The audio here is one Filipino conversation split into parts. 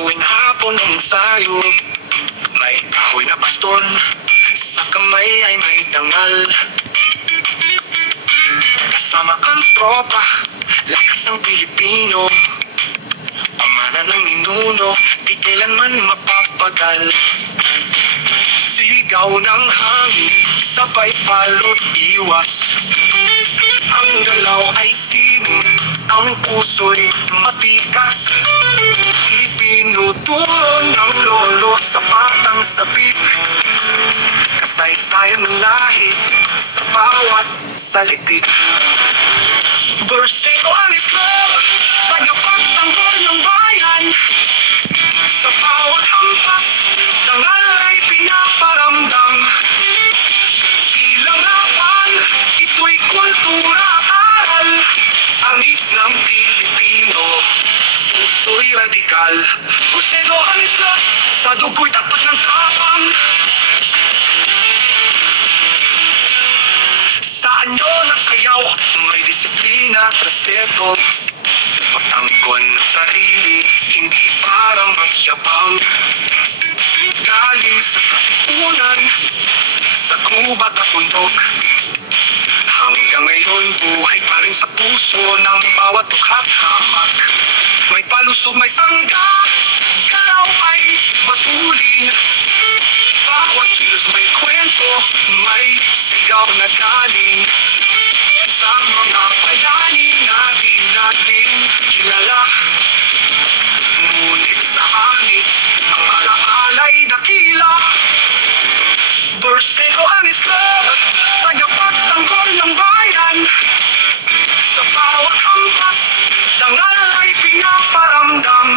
Tuwing hapon ng ensayo, may kahoy na baston, sa kamay ay may dangal. Kasama ang tropa, lakas ng Pilipino, pamana ng ninuno, di kailanman mapapagal. Sigaw ng hangin, sabay palot iwas. Ang galaw ay sining, ang puso'y matikas. Itinuturo ng lolo sa patang sabik, kasaysayan ng lahi sa bawat salitik. Bursero Alice Club, tagapagtanggol ng bayan. Sa bawat hampas, dangal ay pinaparamdam. Bilang laban, ito'y kultura at aral. Angis ng Pilipino, puso'y radikal. Bursero Alice Club, sa dugo'y tapat ng tapang. Sa anyo ng sayaw, may disiplina at respeto. Pagtanggol ng sarili, hindi para magyabang. Galing sa katipunan, sa gubat at bundok. Hanggang ngayon, buhay pa rin sa puso ng bawat tukhat-hamak. May palusog, may sangga, galaw ay matuling. Bawat kilos may kwento, may sigaw na galing sa mga bayani natin kilala. Ngunit sa anis, ang alaala'y dakila. Bursero Alice Club, tagapagtanggol ng bayan. Sa bawat hampas, dangal ay pinaparamdam.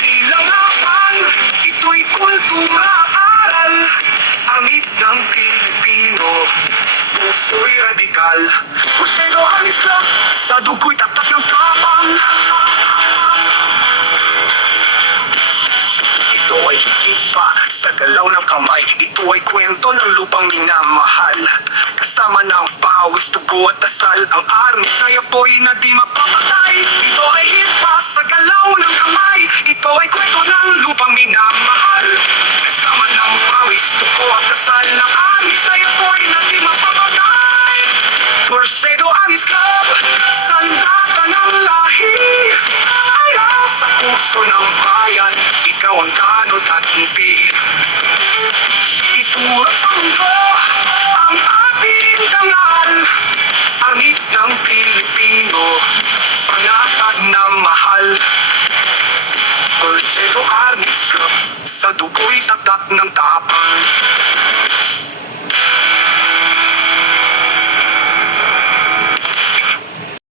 Bilang laban, ito'y kultura aral. Angis ng Pilipino, puso'y radikal. Bursero Alice Club, sa dugo'y tatak ng tapang. Ito ay higit pa sa galaw ng kamay. Ito ay kwento ng lupang minamahal. Kasama ng pawis, dugo at dasal, ang arnis ay apoy na di mapapatay. Ito ay higit pa sa galaw ng kamay. Ito ay kwento ng lupang minamahal. Kasama ng pawis, dugo at dasal, ang arnis ay apoy na di mapapatay. Bursero Alice Club, sandata ng lahi. Ayaw sa puso ng bayan, ikaw ang tanod at hindi. Ituro sa mundo ang ating dangal. Angis ng Pilipino, panatag na mahal. Bursero Alice Club, sa dugo'y tatak ng tapang.